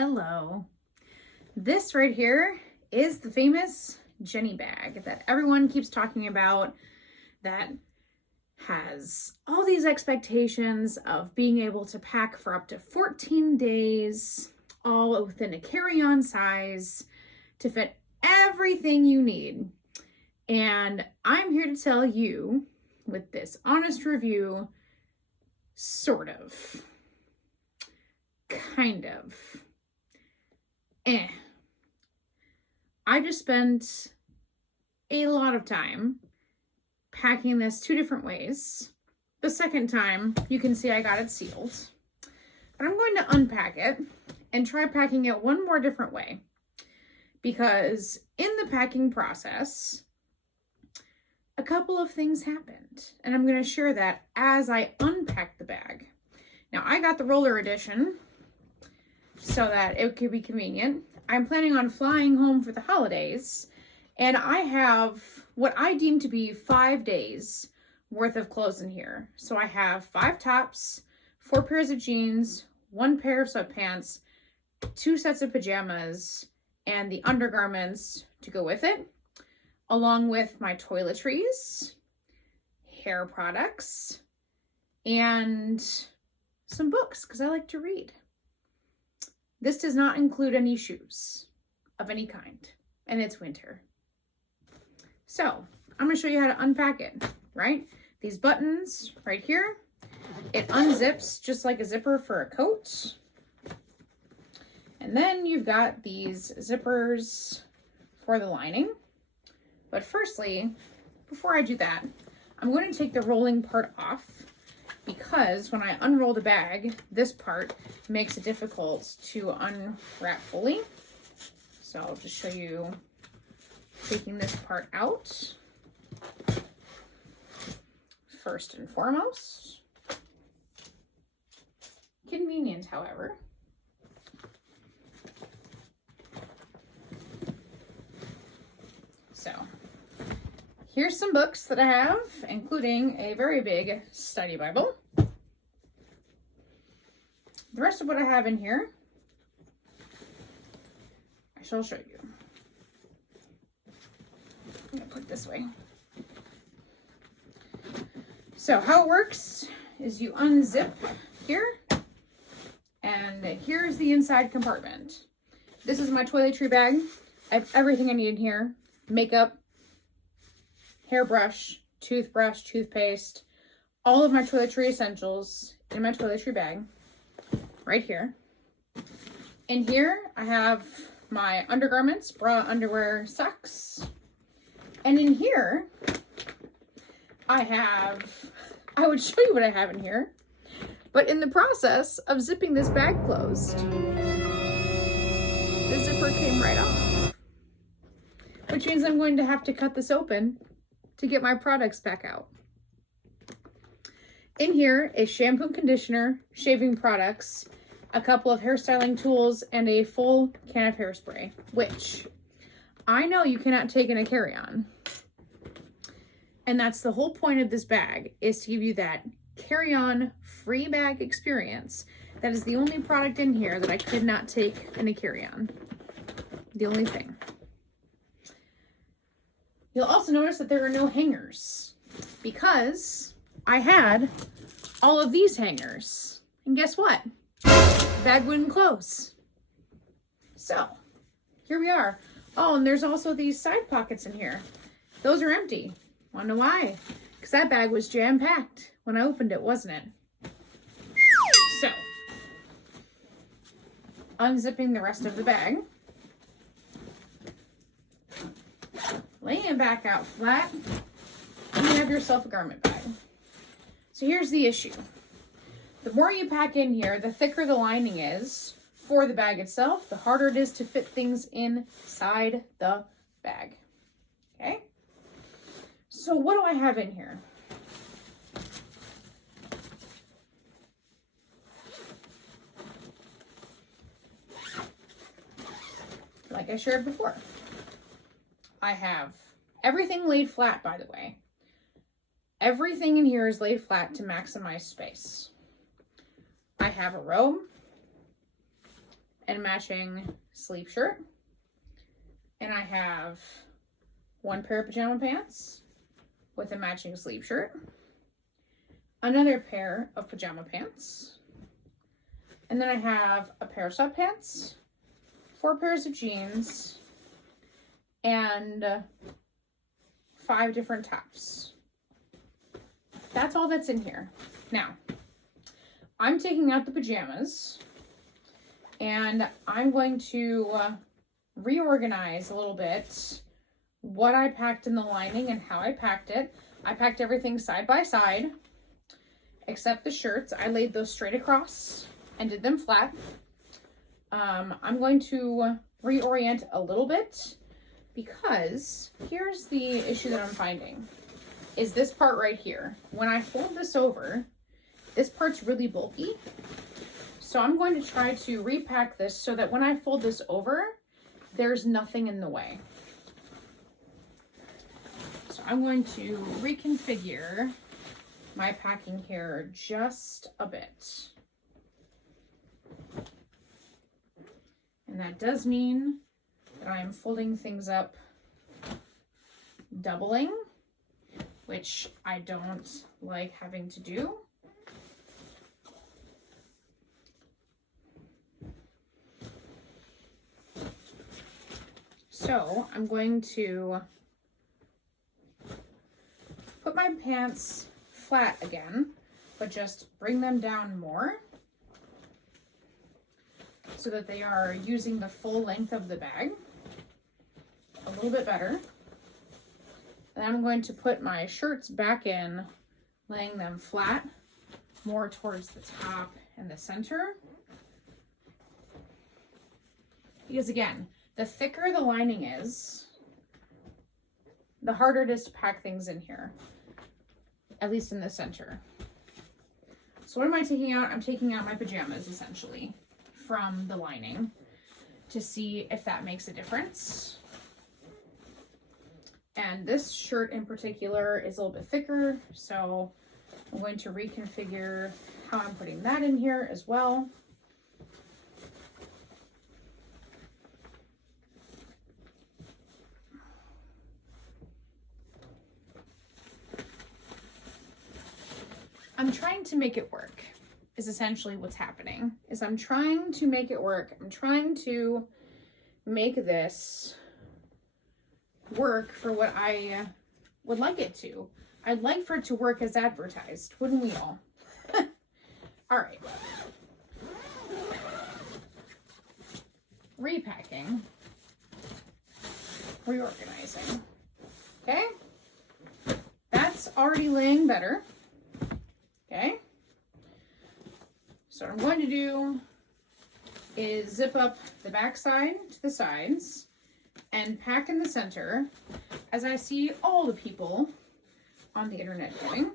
Hello. This right here is the famous JenniBag that everyone keeps talking about, that has all these expectations of being able to pack for up to 14 days, all within a carry-on size to fit everything you need. And I'm here to tell you, with this honest review, sort of, kind of, I just spent a lot of time packing this 2 different ways. The second time, you can see I got it sealed. But I'm going to unpack it and try packing it one more different way. Because in the packing process, a couple of things happened. And I'm going to share that as I unpack the bag. Now, I got the roller edition so that it could be convenient. I'm planning on flying home for the holidays, and I have what I deem to be 5 days worth of clothes in here. So I have 5 tops, 4 pairs of jeans, 1 pair of sweatpants, 2 sets of pajamas, and the undergarments to go with it, along with my toiletries, hair products, and some books, because I like to read. This does not include any shoes of any kind, and it's winter. So I'm going to show you how to unpack it, right? These buttons right here, it unzips just like a zipper for a coat. And then you've got these zippers for the lining. But firstly, before I do that, I'm going to take the rolling part off, because when I unroll the bag, this part makes it difficult to unwrap fully. So I'll just show you taking this part out. First and foremost. Convenient, however. So here's some books that I have, including a very big study Bible. The rest of what I have in here, I shall show you. I'm going to put it this way. So how it works is you unzip here, and here's the inside compartment. This is my toiletry bag. I have everything I need in here. Makeup, hairbrush, toothbrush, toothpaste, all of my toiletry essentials in my toiletry bag right here. In here, I have my undergarments, bra, underwear, socks. And in here, I would show you what I have in here, but in the process of zipping this bag closed, the zipper came right off, which means I'm going to have to cut this open to get my products back out. In here is shampoo and conditioner, shaving products, a couple of hairstyling tools, and a full can of hairspray, which I know you cannot take in a carry-on. And that's the whole point of this bag, is to give you that carry-on free bag experience. That is the only product in here that I could not take in a carry-on. The only thing. You'll also notice that there are no hangers, because I had all of these hangers. And guess what? The bag wouldn't close. So here we are. Oh, and there's also these side pockets in here. Those are empty. Wanna know why? Because that bag was jam-packed when I opened it, wasn't it? So, unzipping the rest of the bag. Laying it back out flat, and you have yourself a garment bag. So here's the issue. The more you pack in here, the thicker the lining is for the bag itself, the harder it is to fit things inside the bag. Okay? So what do I have in here? Like I shared before, I have everything laid flat, by the way. Everything in here is laid flat to maximize space. I have a robe, and matching sleeve shirt. And I have one pair of pajama pants with a matching sleeve shirt, another pair of pajama pants, and then I have a pair of sweatpants, 4 pairs of jeans, and 5 different tops. That's all that's in here. Now, I'm taking out the pajamas and I'm going to reorganize a little bit what I packed in the lining and how I packed it. I packed everything side by side except the shirts. I laid those straight across and did them flat. I'm going to reorient a little bit because here's the issue that I'm finding is this part right here. When I fold this over, this part's really bulky. So I'm going to try to repack this so that when I fold this over, there's nothing in the way. So I'm going to reconfigure my packing here just a bit. And that does mean that I am folding things up, doubling, which I don't like having to do. So I'm going to put my pants flat again, but just bring them down more so that they are using the full length of the bag a little bit better. Then I'm going to put my shirts back in, laying them flat more towards the top and the center. Because again, the thicker the lining is, the harder it is to pack things in here, at least in the center. So what am I taking out? I'm taking out my pajamas essentially from the lining to see if that makes a difference. And this shirt in particular is a little bit thicker, so I'm going to reconfigure how I'm putting that in here as well. I'm trying to make it work, is essentially what's happening. Is I'm trying to make it work. I'm trying to make this work for what I would like it to. I'd like for it to work as advertised, wouldn't we all? All right. Repacking. Reorganizing. Okay. That's already laying better. Okay. So what I'm going to do is zip up the back side to the sides and pack in the center, as I see all the people on the internet doing,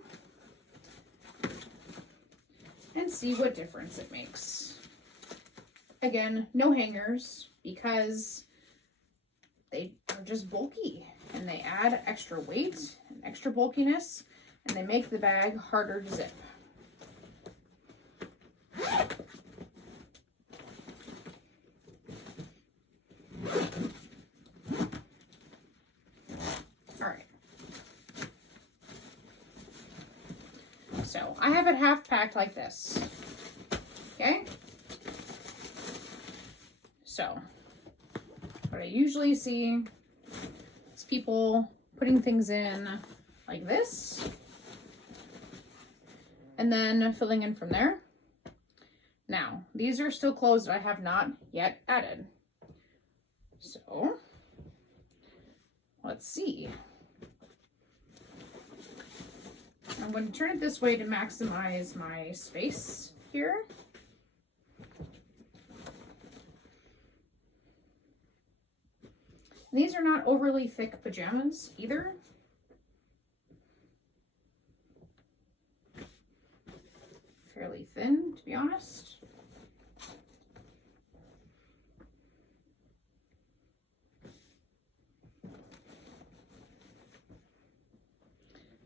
and see what difference it makes. Again, no hangers because they are just bulky and they add extra weight and extra bulkiness and they make the bag harder to zip. So I have it half packed like this. Okay. So what I usually see is people putting things in like this and then filling in from there. Now, these are still clothes that I have not yet added. So let's see. I'm going to turn it this way to maximize my space here. These are not overly thick pajamas either. Fairly thin, to be honest.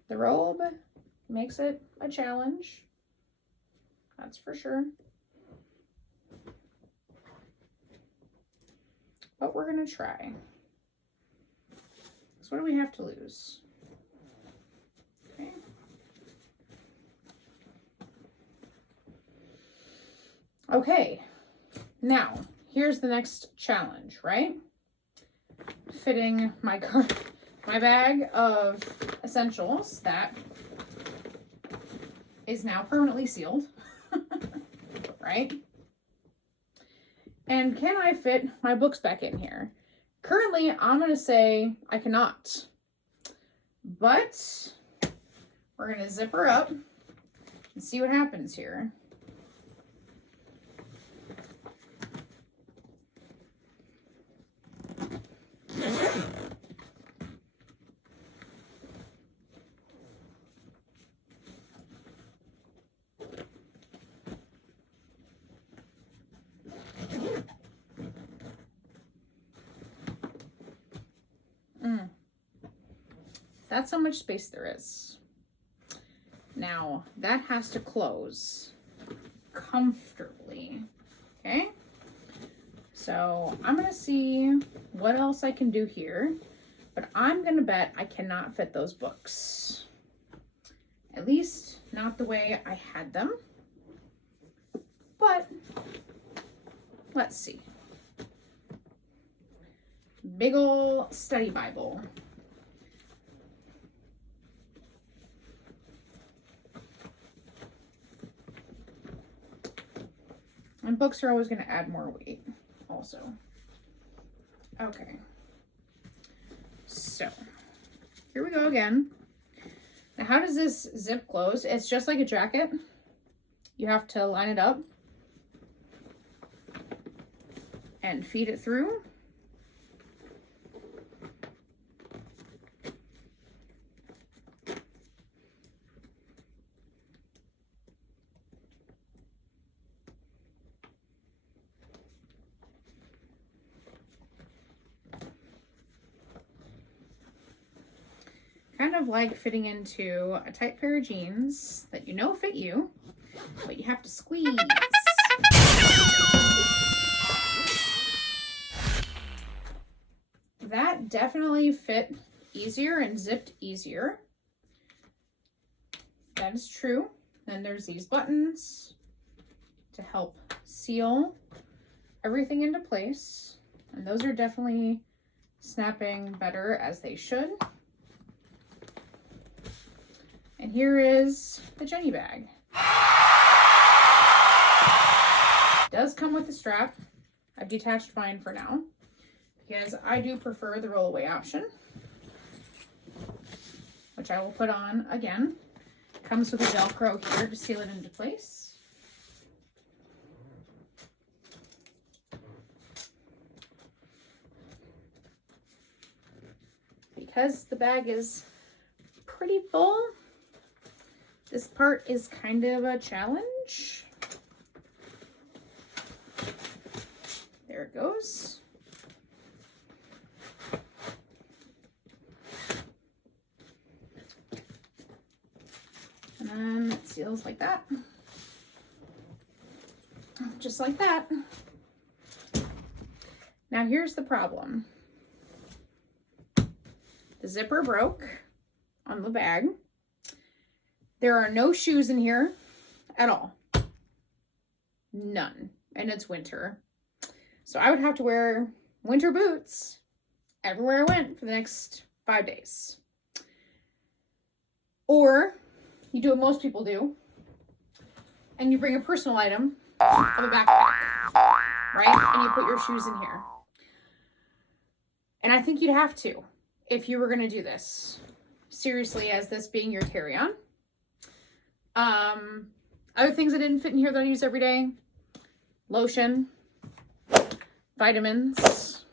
The robe makes it a challenge, that's for sure. but we're gonna try. So what do we have to lose? Okay. Okay, now here's the next challenge, right? Fitting my bag of essentials that is now permanently sealed, right? And can I fit my books back in here? Currently, I'm going to say I cannot, but we're going to zip her up and see what happens here. That's how much space there is. Now, that has to close comfortably, okay? So, I'm going to see what else I can do here, but I'm going to bet I cannot fit those books. At least, not the way I had them. But, let's see. Big ol' study Bible. And books are always going to add more weight also. Okay. So, here we go again. Now, how does this zip close? It's just like a jacket. You have to line it up and feed it through. Kind of like fitting into a tight pair of jeans that you know fit you, but you have to squeeze. That definitely fit easier and zipped easier. That is true. Then there's these buttons to help seal everything into place. And those are definitely snapping better as they should. And here is the JenniBag. It does come with a strap. I've detached mine for now because I do prefer the rollaway option, which I will put on again. Comes with a Velcro here to seal it into place. Because the bag is pretty full, this part is kind of a challenge. There it goes. And then it seals like that. Just like that. Now here's the problem. The zipper broke on the bag. There are no shoes in here at all. None. And it's winter. So I would have to wear winter boots everywhere I went for the next 5 days. Or you do what most people do, and you bring a personal item of a backpack, right? And you put your shoes in here. And I think you'd have to if you were going to do this seriously, as this being your carry-on. Other things that didn't fit in here that I use every day: lotion, vitamins,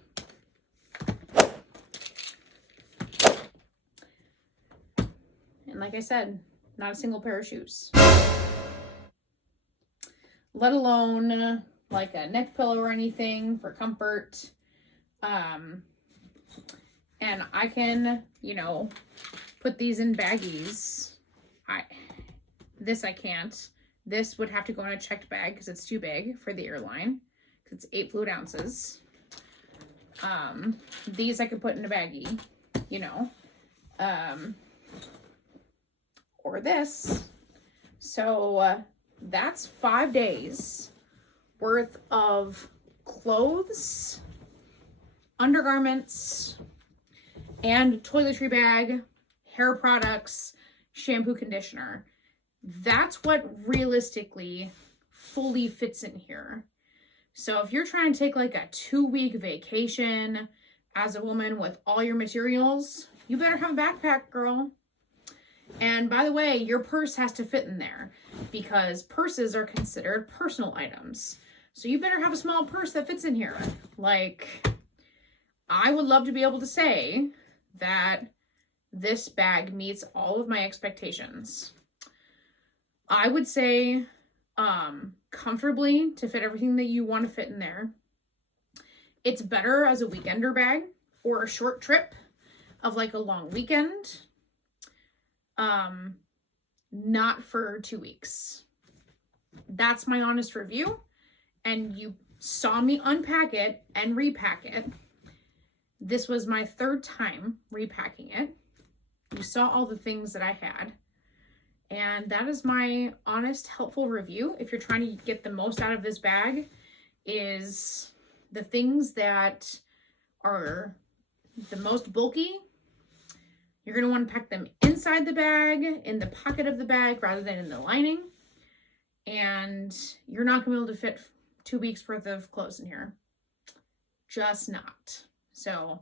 and like I said, not a single pair of shoes, let alone like a neck pillow or anything for comfort. And I can, you know, put these in baggies. This I can't. This would have to go in a checked bag because it's too big for the airline. It's 8 fluid ounces. These I could put in a baggie, you know, or this. So that's 5 days worth of clothes, undergarments, and toiletry bag, hair products, shampoo, conditioner. That's what realistically fully fits in here. So if you're trying to take like a 2-week vacation as a woman with all your materials, you better have a backpack, girl. And by the way, your purse has to fit in there because purses are considered personal items. So you better have a small purse that fits in here. Like, I would love to be able to say that this bag meets all of my expectations. I would say comfortably to fit everything that you want to fit in there. It's better as a weekender bag or a short trip of like a long weekend. Not for 2 weeks. That's my honest review. And you saw me unpack it and repack it. This was my 3rd time repacking it. You saw all the things that I had. And that is my honest, helpful review. If you're trying to get the most out of this bag, is the things that are the most bulky. You're going to want to pack them inside the bag, in the pocket of the bag, rather than in the lining. And you're not going to be able to fit 2 weeks worth of clothes in here. Just not. So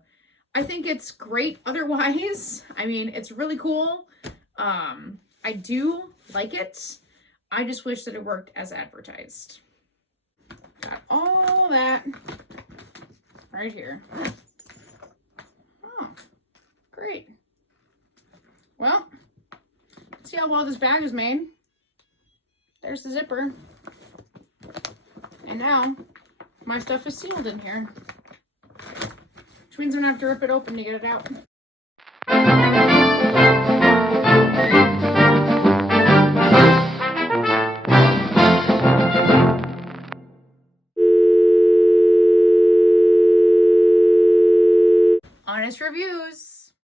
I think it's great otherwise. I mean, it's really cool. I do like it. I just wish that it worked as advertised. Got all that right here. Oh, great. Well, see how well this bag is made. There's the zipper. And now my stuff is sealed in here, which means I'm gonna have to rip it open to get it out. Honest reviews.